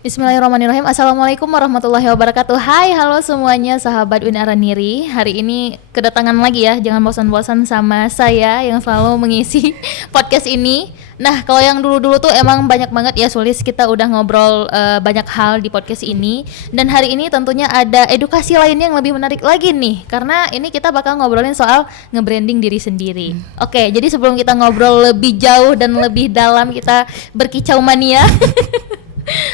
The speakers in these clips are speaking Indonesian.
Bismillahirrahmanirrahim. Assalamualaikum warahmatullahi wabarakatuh. Hai, halo semuanya sahabat UIN Araniri. Hari ini kedatangan lagi ya. Jangan bosan-bosan sama saya yang selalu mengisi podcast ini. Nah, kalau yang dulu-dulu tuh emang banyak banget ya Sulis, kita udah ngobrol banyak hal di podcast ini. Dan hari ini tentunya ada edukasi lainnya yang lebih menarik lagi nih. Karena ini kita bakal ngobrolin soal nge-branding diri sendiri. Oke, jadi sebelum kita ngobrol lebih jauh dan lebih dalam, kita berkicau mania.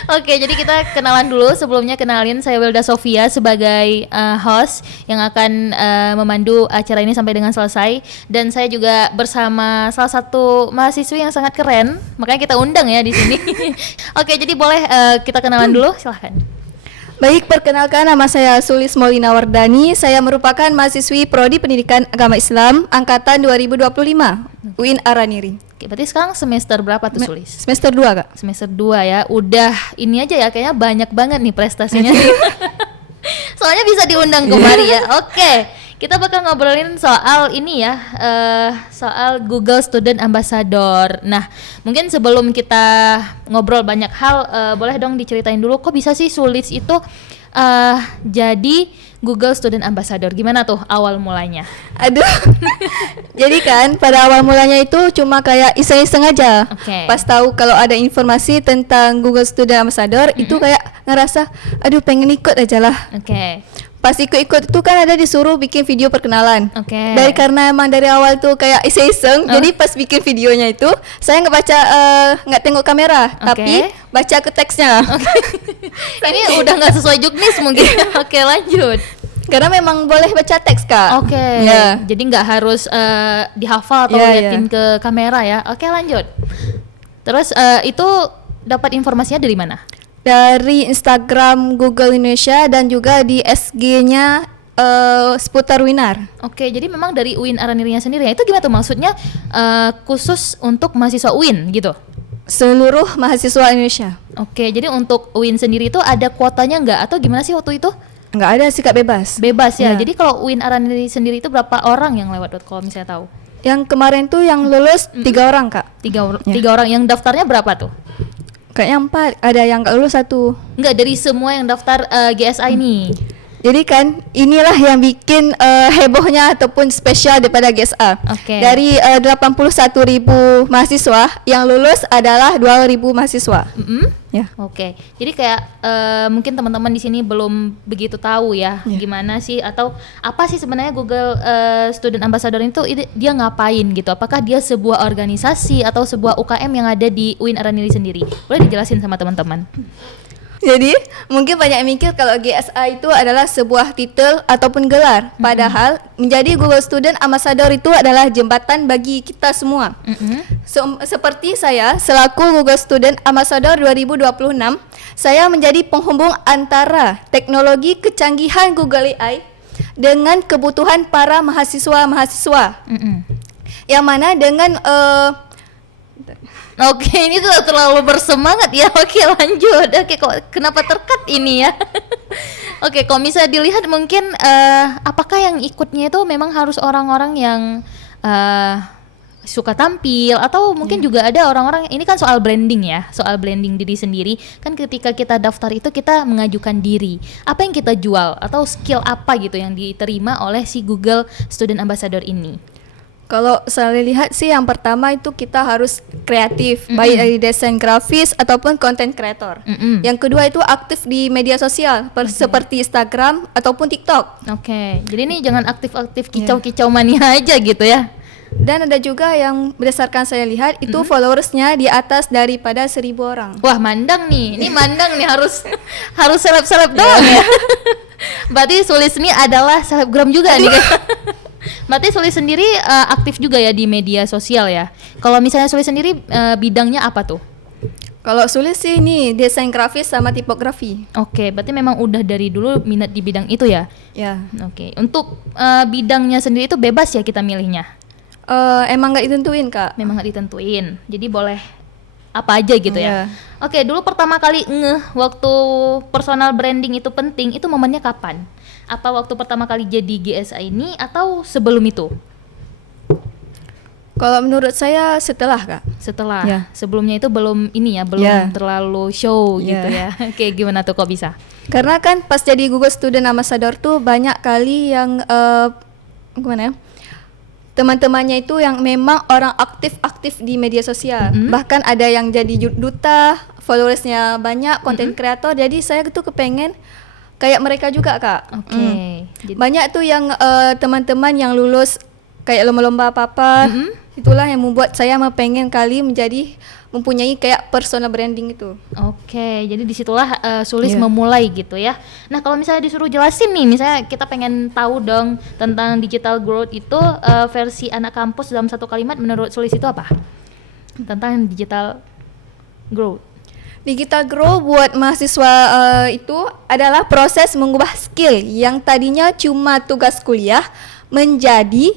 Oke, jadi kita kenalan dulu. Sebelumnya kenalin, saya Wilda Sofia sebagai host yang akan memandu acara ini sampai dengan selesai. Dan saya juga bersama salah satu mahasiswi yang sangat keren, makanya kita undang ya di sini. Oke, jadi boleh kita kenalan dulu, silahkan. Baik, perkenalkan, nama saya Sulis Molina Wardani. Saya merupakan mahasiswi Prodi Pendidikan Agama Islam Angkatan 2025 UIN Araniri. Oke, berarti sekarang semester berapa tuh Sulis? Semester 2, Kak. Semester 2 ya. Udah ini aja ya, kayaknya banyak banget nih prestasinya. Soalnya bisa diundang kemari ya. Oke, kita bakal ngobrolin soal ini ya, soal Google Student Ambassador. Nah, mungkin sebelum kita ngobrol banyak hal, boleh dong diceritain dulu kok bisa sih Sulis itu jadi Google Student Ambassador. Gimana tuh awal mulanya? Aduh. Jadi kan pada awal mulanya itu cuma kayak iseng-iseng aja. Oke. Pas tahu kalau ada informasi tentang Google Student Ambassador, itu kayak ngerasa aduh pengen ikut aja lah. Oke. Pas ikut-ikut itu kan ada disuruh bikin video perkenalan. Oke. Karena emang dari awal tuh kayak iseng-iseng, jadi pas bikin videonya itu saya nggak baca, nggak tengok kamera, tapi baca ke teksnya. Ini udah nggak sesuai juknis mungkin. Oke, lanjut. Karena memang boleh baca teks, Kak. Oke. Ya. Jadi nggak harus dihafal atau liatin ke kamera ya. Oke, lanjut. Terus itu dapat informasinya dari mana? Dari Instagram Google Indonesia dan juga di SG-nya seputar Winar. Oke, jadi memang dari UIN Aranirinya sendiri ya. Itu gimana tuh maksudnya khusus untuk mahasiswa UIN gitu? Seluruh mahasiswa Indonesia. Oke, jadi untuk UIN sendiri itu ada kuotanya nggak atau gimana sih waktu itu? Nggak ada sih, Kak, bebas. Bebas ya. Ya. Jadi kalau UIN Araniri sendiri itu berapa orang yang lewat kalau misalnya tahu? Yang kemarin tuh yang lulus 3 orang, Kak. Tiga orang. Yang daftarnya berapa tuh? Kayaknya 4, ada yang nggak lulus 1. Enggak, dari semua yang daftar GSA ini. Jadi kan inilah yang bikin hebohnya ataupun spesial daripada GSA. Oke. Dari 81.000 mahasiswa, yang lulus adalah 2.000 mahasiswa. Ya. Oke. Jadi kayak mungkin teman-teman di sini belum begitu tahu ya gimana sih atau apa sih sebenarnya Google Student Ambassador itu dia ngapain gitu? Apakah dia sebuah organisasi atau sebuah UKM yang ada di UIN Araniri sendiri? Boleh dijelasin sama teman-teman? Jadi mungkin banyak yang mikir kalau GSA itu adalah sebuah titel ataupun gelar. Padahal menjadi Google Student Ambassador itu adalah jembatan bagi kita semua. Seperti saya selaku Google Student Ambassador 2026, saya menjadi penghubung antara teknologi kecanggihan Google AI dengan kebutuhan para mahasiswa-mahasiswa. Yang mana dengan Oke, ini tuh terlalu bersemangat ya. Oke, lanjut. Oke, kok kenapa terkat ini ya? Oke, kalau misalnya dilihat mungkin apakah yang ikutnya itu memang harus orang-orang yang suka tampil atau mungkin juga ada orang-orang, ini kan soal branding ya, soal branding diri sendiri. Kan ketika kita daftar itu kita mengajukan diri. Apa yang kita jual atau skill apa gitu yang diterima oleh si Google Student Ambassador ini? Kalau saya lihat sih yang pertama itu kita harus kreatif, baik dari desain grafis ataupun content creator. Yang kedua itu aktif di media sosial seperti Instagram ataupun TikTok. Oke, jadi ini jangan aktif-aktif kicau-kicau mania aja gitu ya. Dan ada juga yang berdasarkan saya lihat itu followersnya di atas daripada 1.000 orang. Wah, mandang nih, ini mandang nih harus seleb-seleb doang ya. Berarti Sulis ini adalah selebgram juga nih guys. Berarti Sulis sendiri aktif juga ya di media sosial ya. Kalau misalnya Sulis sendiri bidangnya apa tuh? Kalau Sulis sih ini desain grafis sama tipografi. Oke, berarti memang udah dari dulu minat di bidang itu ya? Ya. Oke, untuk bidangnya sendiri itu bebas ya kita milihnya? Emang nggak ditentuin, Kak. Memang nggak ditentuin, jadi boleh apa aja gitu ya? Oke, dulu pertama kali waktu personal branding itu penting, itu momennya kapan? Apa waktu pertama kali jadi GSA ini atau sebelum itu? Kalau menurut saya setelah Kak. Setelah, Ya. sebelumnya itu belum ini ya, belum Ya. terlalu show Ya. gitu ya. Oke, gimana tuh kok bisa? Karena kan pas jadi Google Student Ambassador tuh banyak kali yang gimana ya? Teman-temannya itu yang memang orang aktif di media sosial. Bahkan ada yang jadi duta, followersnya banyak, content creator. Jadi saya tuh kepengen kayak mereka juga Kak. Oke. Jadi- Banyak tuh yang teman-teman yang lulus kayak lomba-lomba apa. Itulah yang membuat saya pengen kali mempunyai kayak personal branding itu. Oke, jadi disitulah Sulis Iya. memulai gitu ya. Nah, kalau misalnya disuruh jelasin nih, misalnya kita pengen tahu dong tentang digital growth itu versi anak kampus dalam satu kalimat menurut Sulis itu apa? Tentang digital growth. Digital Grow buat mahasiswa itu adalah proses mengubah skill yang tadinya cuma tugas kuliah menjadi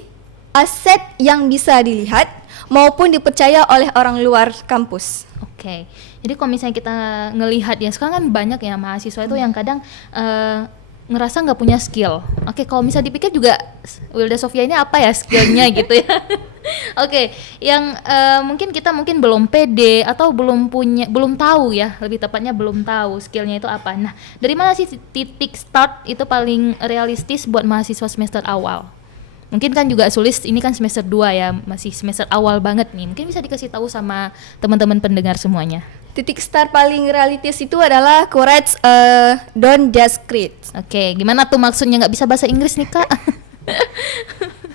aset yang bisa dilihat maupun dipercaya oleh orang luar kampus. Oke, jadi kalau misalnya kita ngelihat ya sekarang kan banyak ya mahasiswa itu yang kadang ngerasa nggak punya skill. Oke, kalau misalnya dipikir juga Wilda Sofia ini apa ya skillnya gitu ya. Oke, yang mungkin kita belum pede atau belum tahu ya, lebih tepatnya belum tahu skillnya itu apa. Nah, dari mana sih titik start itu paling realistis buat mahasiswa semester awal? Mungkin kan juga Sulis ini kan semester 2 ya, masih semester awal banget nih. Mungkin bisa dikasih tahu sama teman-teman pendengar semuanya. Titik start paling realistis itu adalah courage, don't just create. Oke, gimana tuh maksudnya nggak bisa bahasa Inggris nih Kak?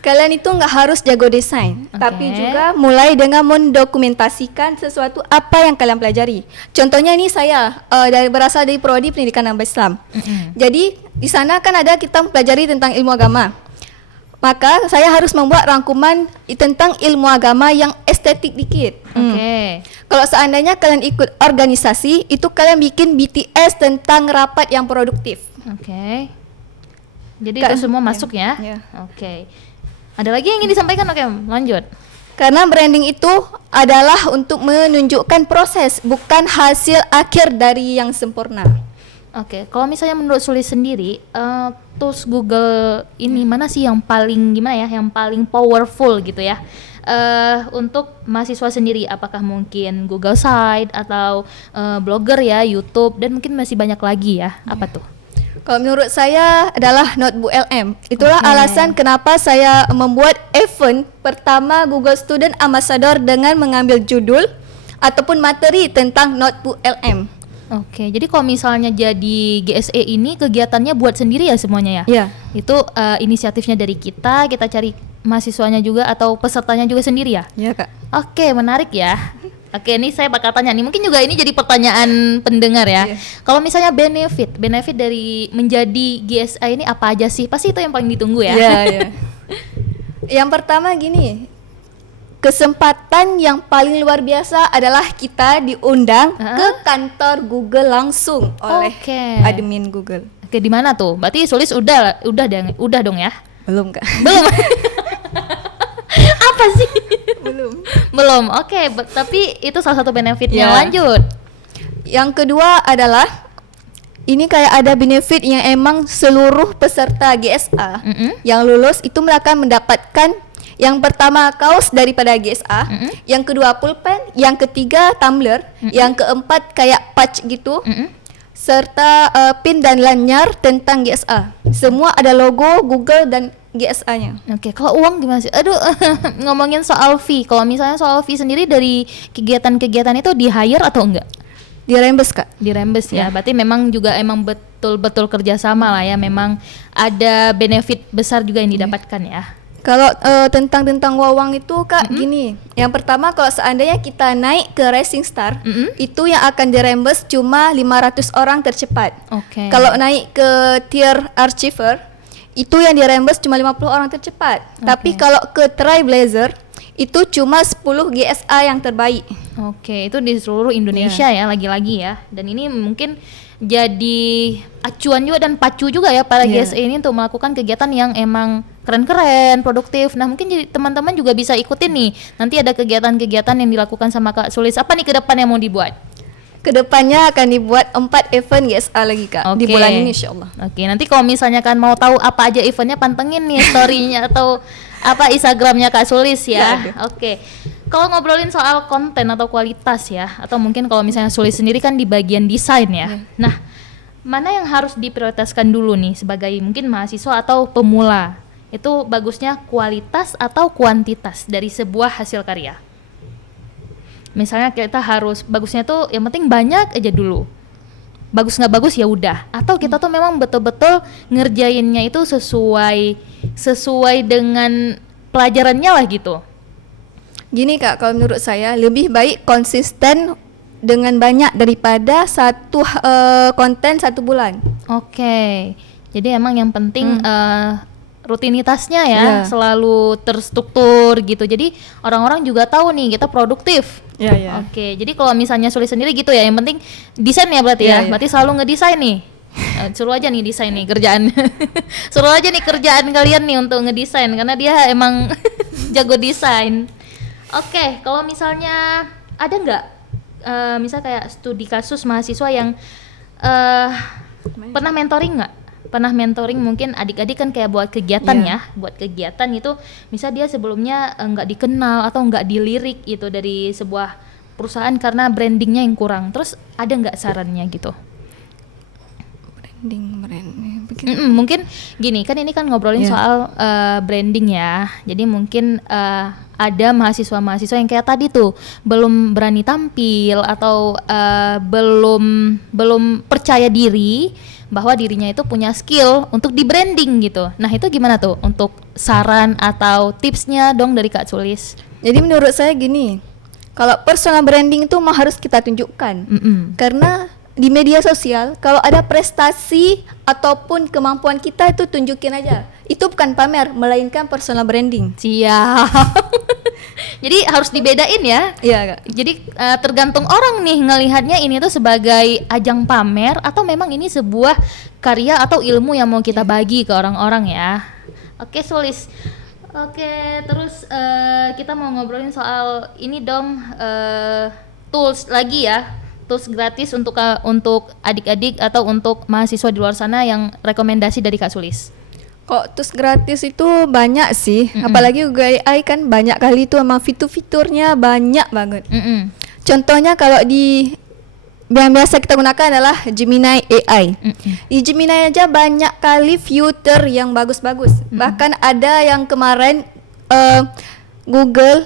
Kalian itu nggak harus jago desain, Oke. tapi juga mulai dengan mendokumentasikan sesuatu apa yang kalian pelajari. Contohnya ini saya berasal dari prodi Pendidikan Agama Islam. Jadi di sana kan ada kita mempelajari tentang ilmu agama. Maka saya harus membuat rangkuman tentang ilmu agama yang estetik dikit. Oke. Kalau seandainya kalian ikut organisasi, itu kalian bikin BTS tentang rapat yang produktif. Oke. Jadi Kak, itu semua ya. masuk ya? Ya. Oke. Ada lagi yang ingin disampaikan? Oke, lanjut. Karena branding itu adalah untuk menunjukkan proses, bukan hasil akhir dari yang sempurna. Oke, kalau misalnya menurut Sulis sendiri, tools Google ini mana sih yang paling gimana ya, yang paling powerful gitu ya, untuk mahasiswa sendiri? Apakah mungkin Google Site atau blogger ya, YouTube, dan mungkin masih banyak lagi ya? Apa tuh? Kalau menurut saya adalah Notebook LM. Itulah Oke. alasan kenapa saya membuat event pertama Google Student Ambassador dengan mengambil judul ataupun materi tentang Notebook LM. Oke, jadi kalau misalnya jadi GSE ini kegiatannya buat sendiri ya semuanya ya? Ya. Itu inisiatifnya dari kita cari mahasiswanya juga atau pesertanya juga sendiri ya? Ya, Kak. Oke, menarik ya. Oke, ini saya bakal tanya nih. Mungkin juga ini jadi pertanyaan pendengar ya. Iya. Kalau misalnya benefit dari menjadi GSI ini apa aja sih? Pasti itu yang paling ditunggu ya. Iya, iya. Yang pertama gini, kesempatan yang paling luar biasa adalah kita diundang ke kantor Google langsung oleh Oke. admin Google. Oke, di mana tuh? Berarti Sulis udah dong ya? Belum, Kak. Belum. Apa sih? Belum. Oke, tapi itu salah satu benefitnya. Ya. Lanjut. Yang kedua adalah ini kayak ada benefit yang emang seluruh peserta GSA yang lulus itu akan mendapatkan yang pertama kaos daripada GSA, yang kedua pulpen, yang ketiga tumbler, yang keempat kayak patch gitu, serta pin dan lanyar tentang GSA. Semua ada logo Google dan GSA-nya. Oke, kalau uang gimana sih? Aduh, ngomongin soal fee. Kalau misalnya soal fee sendiri dari kegiatan-kegiatan itu di hire atau enggak? Di reimburse, Kak. Dirembes ya. Berarti memang juga betul-betul kerjasama lah ya. Memang ada benefit besar juga yang didapatkan ya. Kalau tentang wawang itu Kak gini, yang pertama kalau seandainya kita naik ke Racing Star, itu yang akan direimburse cuma 500 orang tercepat. Oke. Kalau naik ke tier Archiver, itu yang direimburse cuma 50 orang tercepat. Tapi kalau ke Trailblazer, itu cuma 10 GSA yang terbaik. Oke, itu di seluruh Indonesia ya lagi-lagi ya. Dan ini mungkin jadi acuan juga dan pacu juga ya para GSE ini untuk melakukan kegiatan yang emang keren-keren, produktif. Nah, mungkin jadi teman-teman juga bisa ikutin nih. Nanti ada kegiatan-kegiatan yang dilakukan sama Kak Sulis. Apa nih ke depan yang mau dibuat? Kedepannya akan dibuat 4 event GSA lagi Kak di Oke. bulan ini insyaallah. Oke, nanti kalau misalnya kan mau tahu apa aja eventnya, pantengin nih story-nya atau apa Instagramnya Kak Sulis ya. Waduh. Oke. Kalau ngobrolin soal konten atau kualitas ya, atau mungkin kalau misalnya Sulis sendiri kan di bagian desain ya. Nah, mana yang harus diprioritaskan dulu nih sebagai mungkin mahasiswa atau pemula? Itu bagusnya kualitas atau kuantitas dari sebuah hasil karya? Misalnya kita harus bagusnya tuh yang penting banyak aja dulu. Bagus nggak bagus ya udah. Atau kita tuh memang betul-betul ngerjainnya itu sesuai dengan pelajarannya lah gitu. Gini Kak, kalau menurut saya lebih baik konsisten dengan banyak daripada satu konten 1 bulan. Oke. Jadi emang yang penting rutinitasnya ya selalu terstruktur gitu. Jadi orang-orang juga tahu nih kita produktif. Iya. Oke. Jadi kalau misalnya Sulis sendiri gitu ya, yang penting desain ya berarti ya. Berarti selalu ngedesain nih. Suruh aja nih desain nih kerjaan. Suruh aja nih kerjaan kalian nih untuk ngedesain karena dia emang jago desain. Oke, kalau misalnya ada nggak misal kayak studi kasus mahasiswa yang pernah mentoring nggak? Pernah mentoring mungkin adik-adik kan kayak buat kegiatan ya, buat kegiatan itu misal dia sebelumnya nggak dikenal atau nggak dilirik gitu dari sebuah perusahaan karena brandingnya yang kurang. Terus ada nggak sarannya gitu? Branding. Mungkin gini kan ini kan ngobrolin soal branding ya. Jadi mungkin ada mahasiswa-mahasiswa yang kayak tadi tuh belum berani tampil atau belum percaya diri bahwa dirinya itu punya skill untuk di branding gitu. Nah itu gimana tuh untuk saran atau tipsnya dong dari Kak Sulis? Jadi menurut saya gini, kalau personal branding itu mah harus kita tunjukkan. Karena di media sosial kalau ada prestasi ataupun kemampuan kita itu tunjukin aja. Itu bukan pamer, melainkan personal branding. Siap. Jadi harus dibedain ya. Iya Kak. Jadi tergantung orang nih ngelihatnya ini tuh sebagai ajang pamer atau memang ini sebuah karya atau ilmu yang mau kita bagi ke orang-orang ya. Oke Sulis. Oke, terus kita mau ngobrolin soal ini dong, tools lagi ya. Tools gratis untuk adik-adik atau untuk mahasiswa di luar sana yang rekomendasi dari Kak Sulis. Kok tools gratis itu banyak sih, apalagi Google AI kan banyak kali tuh emang fitur-fiturnya banyak banget. Contohnya kalau yang biasa kita gunakan adalah Gemini AI. Di Gemini aja banyak kali fitur yang bagus-bagus. Bahkan ada yang kemarin Google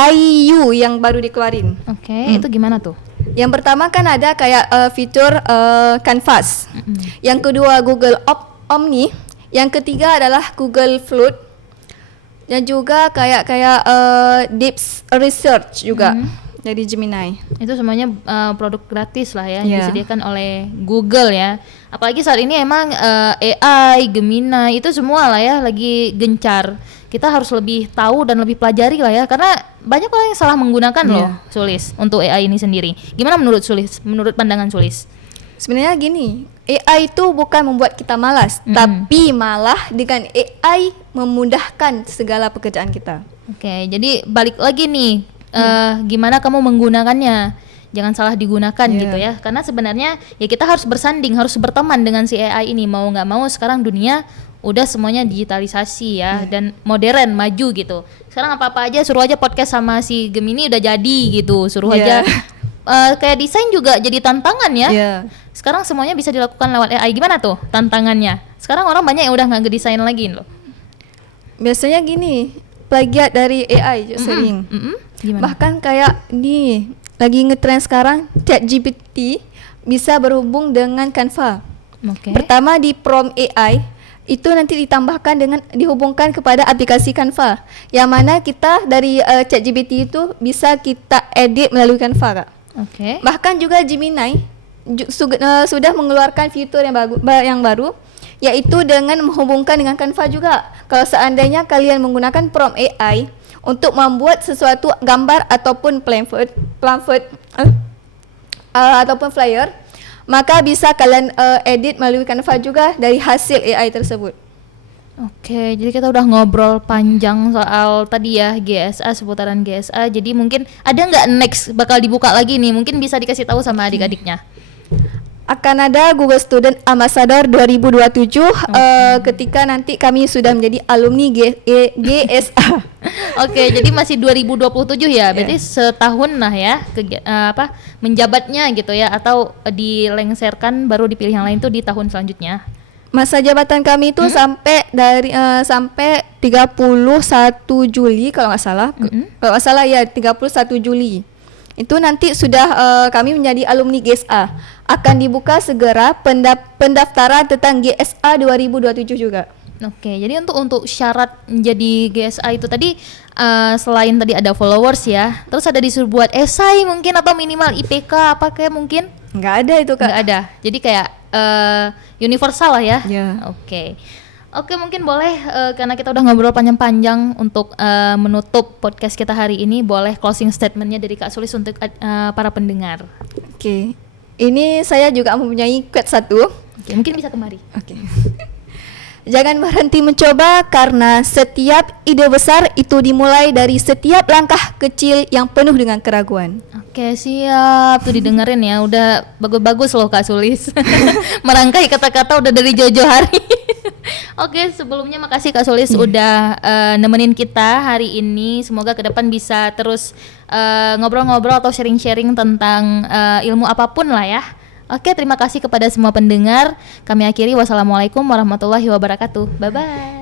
IU yang baru dikeluarin. Oke, itu gimana tuh? Yang pertama kan ada kayak fitur Canvas. Yang kedua Google Omni. Yang ketiga adalah Google Flood. Dan juga kayak Deep Research juga dari Gemini. Itu semuanya produk gratis lah ya yang disediakan oleh Google ya. Apalagi saat ini emang AI, Gemini itu semua lah ya lagi gencar. Kita harus lebih tahu dan lebih pelajari lah ya, karena banyak orang yang salah menggunakan loh Sulis untuk AI ini sendiri. Gimana menurut Sulis? Menurut pandangan Sulis? Sebenarnya gini, AI itu bukan membuat kita malas, tapi malah dengan AI memudahkan segala pekerjaan kita. Oke, jadi balik lagi nih, gimana kamu menggunakannya? Jangan salah digunakan gitu ya, karena sebenarnya ya kita harus bersanding, harus berteman dengan si AI ini. Mau nggak mau sekarang dunia udah semuanya digitalisasi ya dan modern, maju gitu. Sekarang apa-apa aja suruh aja podcast sama si Gemini udah jadi gitu, suruh aja kayak desain juga jadi tantangan ya. Sekarang semuanya bisa dilakukan lewat AI. Gimana tuh tantangannya? Sekarang orang banyak yang udah nggak ngedesain lagi loh. Biasanya gini, plagiat dari AI sering. Gimana? Bahkan kayak nih lagi ngetrend sekarang ChatGPT bisa berhubung dengan Canva. Pertama di prompt AI itu nanti ditambahkan dengan dihubungkan kepada aplikasi Canva, yang mana kita dari ChatGPT itu bisa kita edit melalui Canva Kak. Bahkan juga Gemini sudah mengeluarkan fitur yang baru, yaitu dengan menghubungkan dengan Canva juga. Kalau seandainya kalian menggunakan prompt AI untuk membuat sesuatu gambar ataupun pamphlet ataupun flyer, maka bisa kalian edit melalui Canva juga dari hasil AI tersebut. Oke, jadi kita udah ngobrol panjang soal tadi ya GSA, seputaran GSA. Jadi mungkin ada nggak next bakal dibuka lagi nih? Mungkin bisa dikasih tahu sama adik-adiknya. akan ada Google Student Ambassador 2027 ketika nanti kami sudah menjadi alumni GSA. Oke, jadi masih 2027 ya. Berarti setahun lah ya menjabatnya gitu ya, atau dilengserkan baru dipilih yang lain tuh di tahun selanjutnya. Masa jabatan kami itu sampai 31 Juli kalau nggak salah. Kalau nggak salah ya 31 Juli. Itu nanti sudah kami menjadi alumni GSA. Akan dibuka segera pendaftaran tentang GSA 2027 juga. Oke, jadi untuk syarat menjadi GSA itu tadi selain tadi ada followers ya, terus ada disuruh buat esai mungkin atau minimal IPK apa kayak mungkin? Nggak ada itu Kak. Nggak ada. Jadi kayak universal lah ya. Ya. Oke, mungkin boleh karena kita udah ngobrol panjang-panjang untuk menutup podcast kita hari ini, boleh closing statementnya dari Kak Sulis untuk para pendengar. Oke. Ini saya juga mempunyai quote satu. Oke, mungkin bisa kemari. Oke. Jangan berhenti mencoba karena setiap ide besar itu dimulai dari setiap langkah kecil yang penuh dengan keraguan. Oke, siap. Tuh didengerin ya. Udah bagus-bagus loh Kak Sulis. Merangkai kata-kata udah dari jauh-jauh hari. Oke, sebelumnya makasih Kak Sulis udah nemenin kita hari ini. Semoga ke depan bisa terus ngobrol-ngobrol atau sharing-sharing tentang ilmu apapun lah ya. Oke, terima kasih kepada semua pendengar. Kami akhiri, wassalamualaikum warahmatullahi wabarakatuh. Bye-bye.